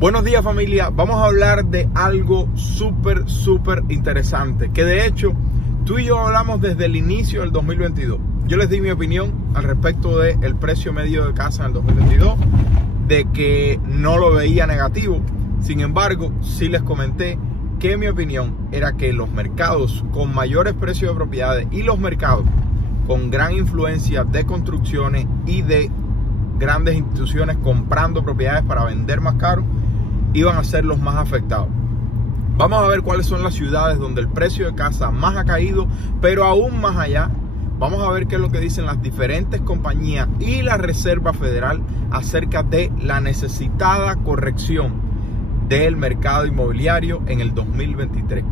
Buenos días, familia. Vamos a hablar de algo súper interesante, que de hecho tú y yo hablamos desde el inicio del 2022. Yo les di mi opinión al respecto del precio medio de casa en el 2022, de que no lo veía negativo. Sin embargo, sí les comenté que mi opinión era que los mercados con mayores precios de propiedades y los mercados con gran influencia de construcciones y de grandes instituciones comprando propiedades para vender más caro iban a ser los más afectados. Vamos a ver cuáles son las ciudades donde el precio de casa más ha caído, pero aún más allá, vamos a ver qué es lo que dicen las diferentes compañías y la Reserva Federal acerca de la necesitada corrección del mercado inmobiliario en el 2023.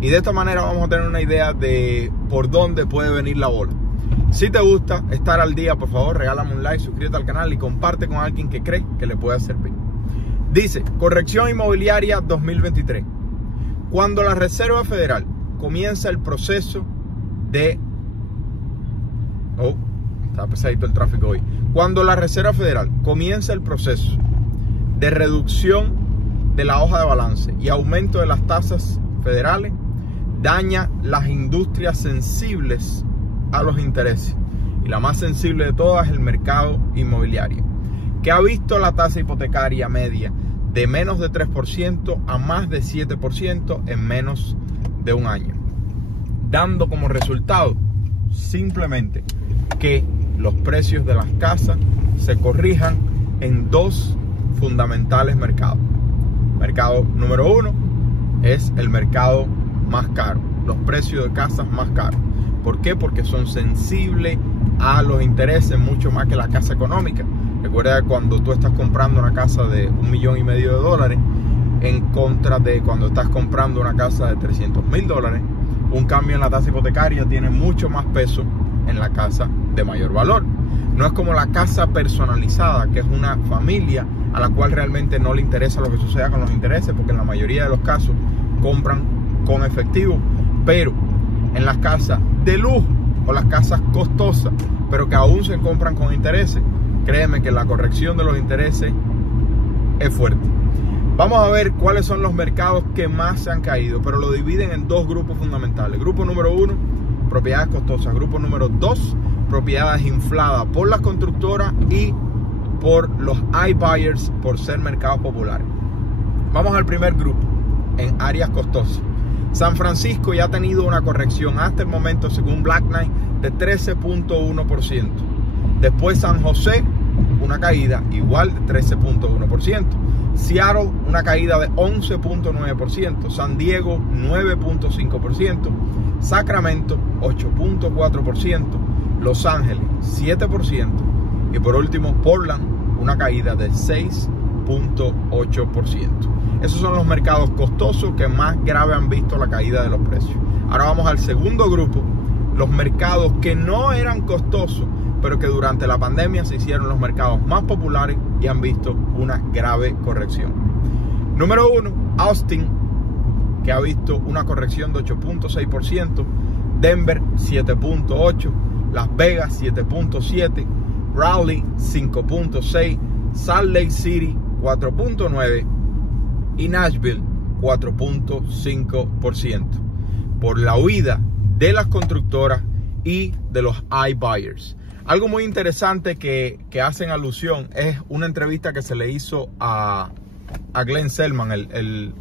Y de esta manera vamos a tener una idea de por dónde puede venir la bola. Si te gusta estar al día, por favor, regálame un like, suscríbete al canal y comparte con alguien que cree que le pueda servir. Dice, corrección inmobiliaria 2023. Cuando la Reserva Federal comienza el proceso de... está pesadito el tráfico hoy. Cuando la Reserva Federal comienza el proceso de reducción de la hoja de balance y aumento de las tasas federales, daña las industrias sensibles a los intereses. Y la más sensible de todas es el mercado inmobiliario, que ha visto la tasa hipotecaria media de menos de 3% a más de 7% en menos de un año, dando como resultado simplemente que los precios de las casas se corrijan en dos fundamentales mercados. Mercado número uno es el mercado más caro, los precios de casas más caros. ¿Por qué? Porque son sensibles a los intereses mucho más que la casa económica. Recuerda que cuando tú estás comprando una casa de $1,5 millones en contra de cuando estás comprando una casa de $300,000, un cambio en la tasa hipotecaria tiene mucho más peso en la casa de mayor valor. No es como la casa personalizada, que es una familia a la cual realmente no le interesa lo que suceda con los intereses, porque en la mayoría de los casos compran con efectivo. Pero en las casas de lujo o las casas costosas, pero que aún se compran con intereses, créeme que la corrección de los intereses es fuerte. Vamos a ver cuáles son los mercados que más se han caído, pero lo dividen en dos grupos fundamentales. Grupo número uno, propiedades costosas. Grupo número dos, propiedades infladas por las constructoras y por los iBuyers por ser mercados populares. Vamos al primer grupo, en áreas costosas. San Francisco ya ha tenido una corrección hasta el momento, según Black Knight, de 13.1%. Después San José, una caída igual de 13.1%. Seattle, una caída de 11.9%. San Diego, 9.5%. Sacramento, 8.4%. Los Ángeles, 7%. Y por último, Portland, una caída de 6.8%. Esos son los mercados costosos que más grave han visto la caída de los precios. Ahora vamos al segundo grupo, los mercados que no eran costosos, pero que durante la pandemia se hicieron los mercados más populares y han visto una grave corrección. Número uno, Austin, que ha visto una corrección de 8.6%, Denver 7.8%, Las Vegas 7.7%, Raleigh 5.6%, Salt Lake City 4.9% y Nashville 4.5%, por la huida de las constructoras y de los iBuyers. Algo muy interesante que hacen alusión es una entrevista que se le hizo a Glenn Selman, el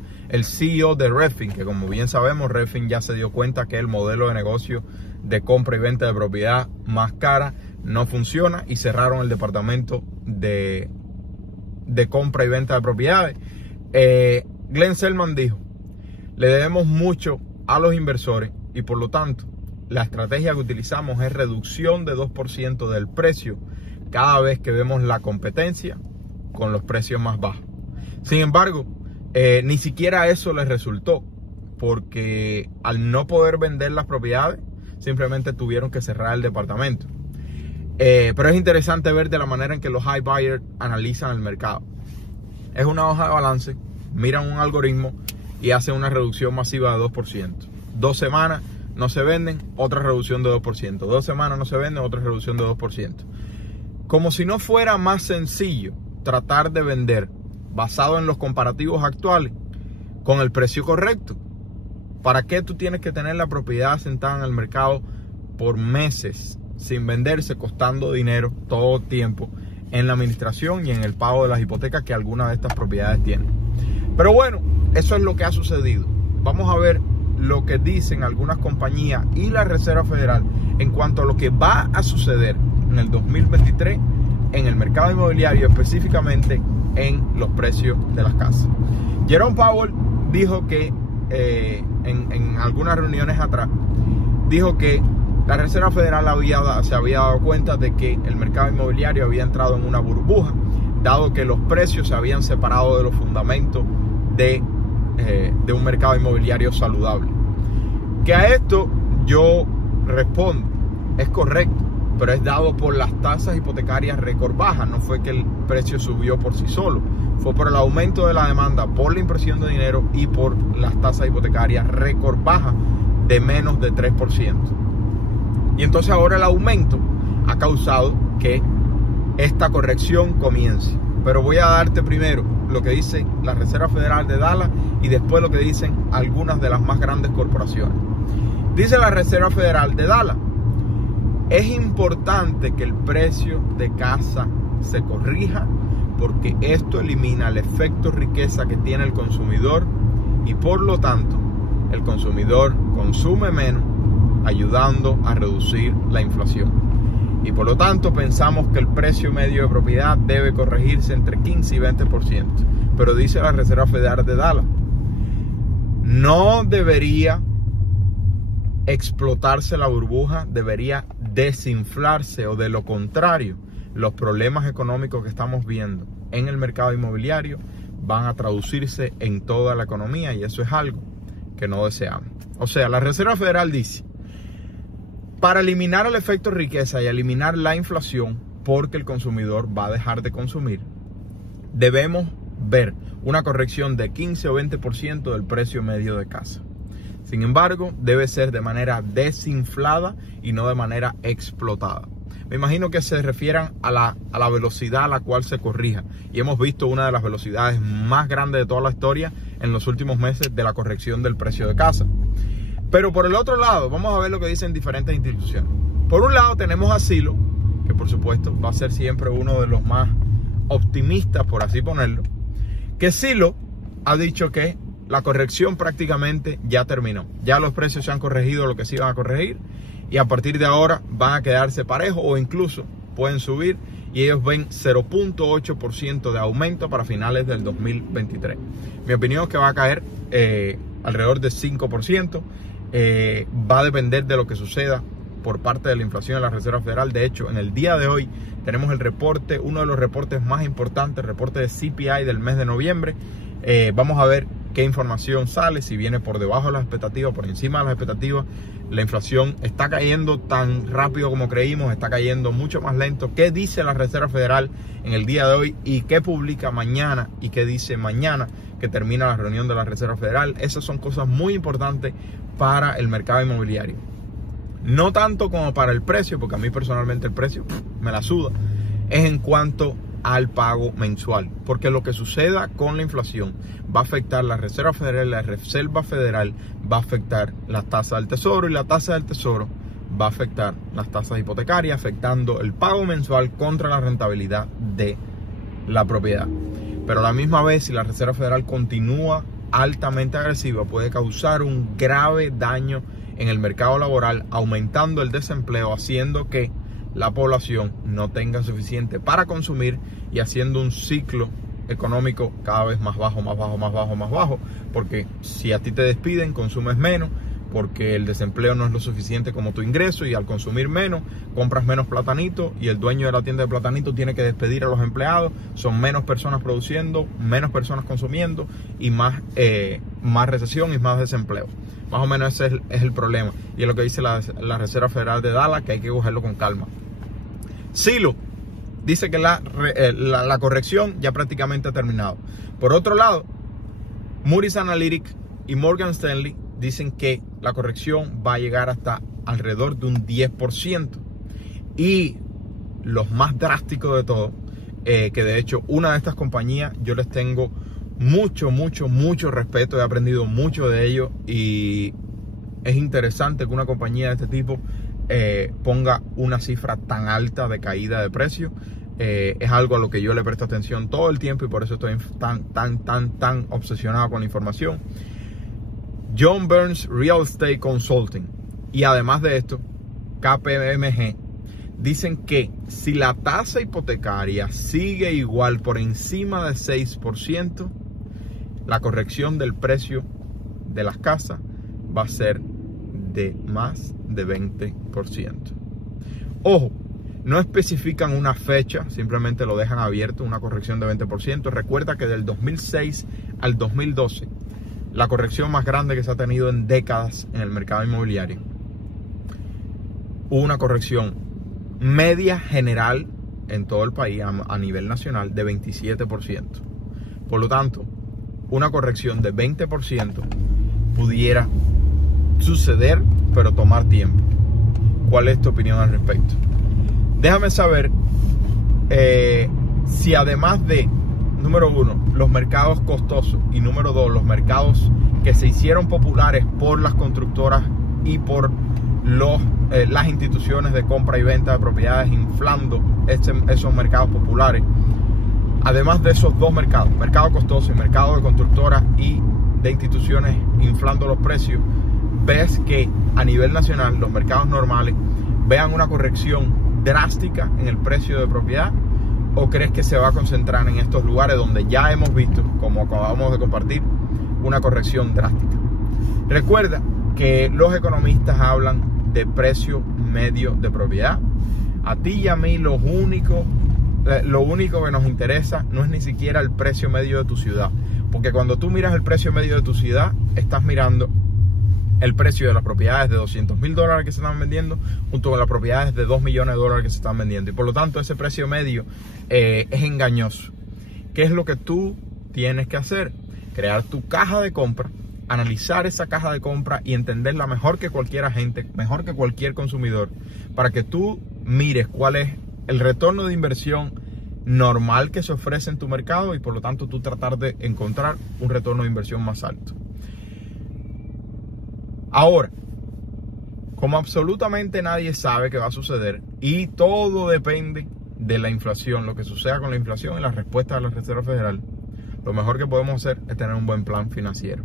CEO de Redfin, que como bien sabemos, Redfin ya se dio cuenta que el modelo de negocio de compra y venta de propiedad más cara no funciona y cerraron el departamento de compra y venta de propiedades. Glenn Selman dijo, le debemos mucho a los inversores y por lo tanto la estrategia que utilizamos es reducción de 2% del precio cada vez que vemos la competencia con los precios más bajos. Sin embargo, ni siquiera eso les resultó, porque al no poder vender las propiedades simplemente tuvieron que cerrar el departamento. Pero es interesante ver de la manera en que los iBuyers analizan el mercado. Es una hoja de balance, miran un algoritmo y hacen una reducción masiva de 2%. 2 semanas no se venden, otra reducción de 2%. 2 semanas no se venden, otra reducción de 2%. Como si no fuera más sencillo tratar de vender basado en los comparativos actuales con el precio correcto. ¿Para qué tú tienes que tener la propiedad sentada en el mercado por meses sin venderse, costando dinero todo el tiempo en la administración y en el pago de las hipotecas que algunas de estas propiedades tienen? Pero bueno, eso es lo que ha sucedido. Vamos a ver lo que dicen algunas compañías y la Reserva Federal en cuanto a lo que va a suceder en el 2023 en el mercado inmobiliario, específicamente en los precios de las casas. Jerome Powell dijo que en algunas reuniones atrás, dijo que la Reserva Federal se había dado cuenta de que el mercado inmobiliario había entrado en una burbuja, dado que los precios se habían separado de los fundamentos de un mercado inmobiliario saludable. Que a esto yo respondo, es correcto, pero es dado por las tasas hipotecarias récord bajas. No fue que el precio subió por sí solo, fue por el aumento de la demanda, por la impresión de dinero y por las tasas hipotecarias récord bajas de menos de 3%. Y entonces ahora el aumento ha causado que esta corrección comience. Pero voy a darte primero lo que dice la Reserva Federal de Dallas y después lo que dicen algunas de las más grandes corporaciones. Dice la Reserva Federal de Dallas: es importante que el precio de casa se corrija porque esto elimina el efecto riqueza que tiene el consumidor y por lo tanto el consumidor consume menos, ayudando a reducir la inflación. Y por lo tanto pensamos que el precio medio de propiedad debe corregirse entre 15 y 20%. Pero dice la Reserva Federal de Dallas, no debería explotarse la burbuja, debería desinflarse, o de lo contrario, los problemas económicos que estamos viendo en el mercado inmobiliario van a traducirse en toda la economía y eso es algo que no deseamos. O sea, la Reserva Federal dice, para eliminar el efecto riqueza y eliminar la inflación, porque el consumidor va a dejar de consumir, debemos ver una corrección de 15 o 20% del precio medio de casa. Sin embargo, debe ser de manera desinflada y no de manera explotada. Me imagino que se refieran a la velocidad a la cual se corrija. Y hemos visto una de las velocidades más grandes de toda la historia en los últimos meses de la corrección del precio de casa. Pero por el otro lado, vamos a ver lo que dicen diferentes instituciones. Por un lado tenemos a Zillow, que por supuesto va a ser siempre uno de los más optimistas, por así ponerlo. Que Zillow ha dicho que la corrección prácticamente ya terminó. Ya los precios se han corregido lo que se iban a corregir. Y a partir de ahora van a quedarse parejos o incluso pueden subir. Y ellos ven 0.8% de aumento para finales del 2023. Mi opinión es que va a caer alrededor de 5%. Va a depender de lo que suceda por parte de la inflación de la Reserva Federal. De hecho, en el día de hoy tenemos el reporte, uno de los reportes más importantes, el reporte de CPI del mes de noviembre. Vamos a ver qué información sale, si viene por debajo de las expectativas, por encima de las expectativas. La inflación está cayendo tan rápido como creímos, está cayendo mucho más lento. ¿Qué dice la Reserva Federal en el día de hoy y qué publica mañana y qué dice mañana que termina la reunión de la Reserva Federal? Esas son cosas muy importantes para el mercado inmobiliario. No tanto como para el precio, porque a mí personalmente el precio me la suda, es en cuanto al pago mensual, porque lo que suceda con la inflación va a afectar la Reserva Federal, la Reserva Federal va a afectar la tasa del tesoro y la tasa del tesoro va a afectar las tasas hipotecarias, afectando el pago mensual contra la rentabilidad de la propiedad. Pero a la misma vez, si la Reserva Federal continúa altamente agresiva, puede causar un grave daño en el mercado laboral, aumentando el desempleo, haciendo que la población no tenga suficiente para consumir y haciendo un ciclo económico cada vez más bajo, más bajo, más bajo, más bajo, porque si a ti te despiden, consumes menos, porque el desempleo no es lo suficiente como tu ingreso y al consumir menos, compras menos platanito y el dueño de la tienda de platanito tiene que despedir a los empleados, son menos personas produciendo, menos personas consumiendo y más recesión y más desempleo. Más o menos ese es el problema y es lo que dice la Reserva Federal de Dallas, que hay que cogerlo con calma. Zillow dice que la corrección ya prácticamente ha terminado. Por otro lado, Moody's Analytics y Morgan Stanley dicen que la corrección va a llegar hasta alrededor de un 10%. Y los más drásticos de todo que de hecho una de estas compañías yo les tengo mucho respeto, he aprendido mucho de ellos y es interesante que una compañía de este tipo ponga una cifra tan alta de caída de precio. Es algo a lo que yo le presto atención todo el tiempo y por eso estoy tan obsesionado con la información. John Burns Real Estate Consulting y además de esto KPMG dicen que si la tasa hipotecaria sigue igual por encima del 6%, la corrección del precio de las casas va a ser de más de 20%. Ojo, no especifican una fecha, simplemente lo dejan abierto, una corrección de 20%. Recuerda que del 2006 al 2012, la corrección más grande que se ha tenido en décadas en el mercado inmobiliario, hubo una corrección media general en todo el país a nivel nacional de 27%. Por lo tanto, una corrección de 20% pudiera suceder, pero tomar tiempo. ¿Cuál es tu opinión al respecto? Déjame saber si además de, número uno, los mercados costosos y número dos, los mercados que se hicieron populares por las constructoras y por las instituciones de compra y venta de propiedades inflando esos mercados populares. Además de esos dos mercados, mercado costoso y mercado de constructoras y de instituciones inflando los precios, ves que a nivel nacional los mercados normales vean una corrección drástica en el precio de propiedad, o crees que se va a concentrar en estos lugares donde ya hemos visto, como acabamos de compartir, una corrección drástica. Recuerda que los economistas hablan de precio medio de propiedad. A ti y a mí lo único que nos interesa no es ni siquiera el precio medio de tu ciudad, porque cuando tú miras el precio medio de tu ciudad, estás mirando el precio de las propiedades de $200,000 que se están vendiendo junto con las propiedades de $2 millones que se están vendiendo, y por lo tanto ese precio medio es engañoso. ¿Qué es lo que tú tienes que hacer? Crear tu caja de compra, analizar esa caja de compra y entenderla mejor que cualquier agente, mejor que cualquier consumidor, para que tú mires cuál es el retorno de inversión normal que se ofrece en tu mercado y por lo tanto tú tratar de encontrar un retorno de inversión más alto. Ahora, como absolutamente nadie sabe qué va a suceder y todo depende de la inflación, lo que suceda con la inflación y la respuesta de la Reserva Federal, lo mejor que podemos hacer es tener un buen plan financiero.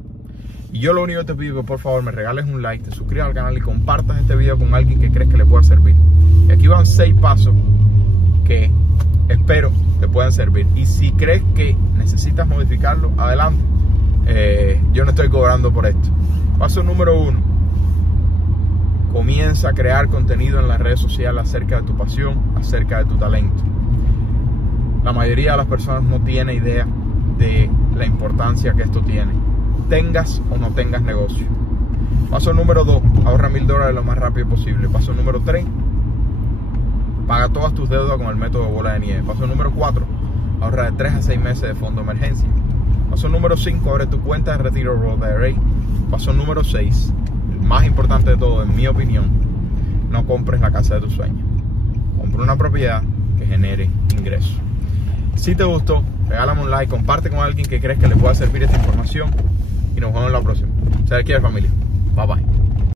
Y yo lo único que te pido es que por favor me regales un like, te suscribas al canal y compartas este video con alguien que crees que le pueda servir. Y aquí van 6 pasos que espero te puedan servir. Y si crees que necesitas modificarlo, adelante. Yo no estoy cobrando por esto. Paso número 1. Comienza a crear contenido en las redes sociales acerca de tu pasión, acerca de tu talento. La mayoría de las personas no tiene idea de la importancia que esto tiene, tengas o no tengas negocio. Paso número 2, ahorra $1,000 lo más rápido posible. Paso número 3, paga todas tus deudas con el método bola de nieve. Paso número 4, ahorra de 3 a 6 meses de fondo de emergencia. Paso número 5, abre tu cuenta de retiro Roth IRA. Paso número 6, el más importante de todo, en mi opinión, no compres la casa de tus sueños. Compra una propiedad que genere ingresos. Si te gustó, regálame un like, comparte con alguien que crees que le pueda servir esta información y nos vemos en la próxima. Se les quiere, familia. Bye bye.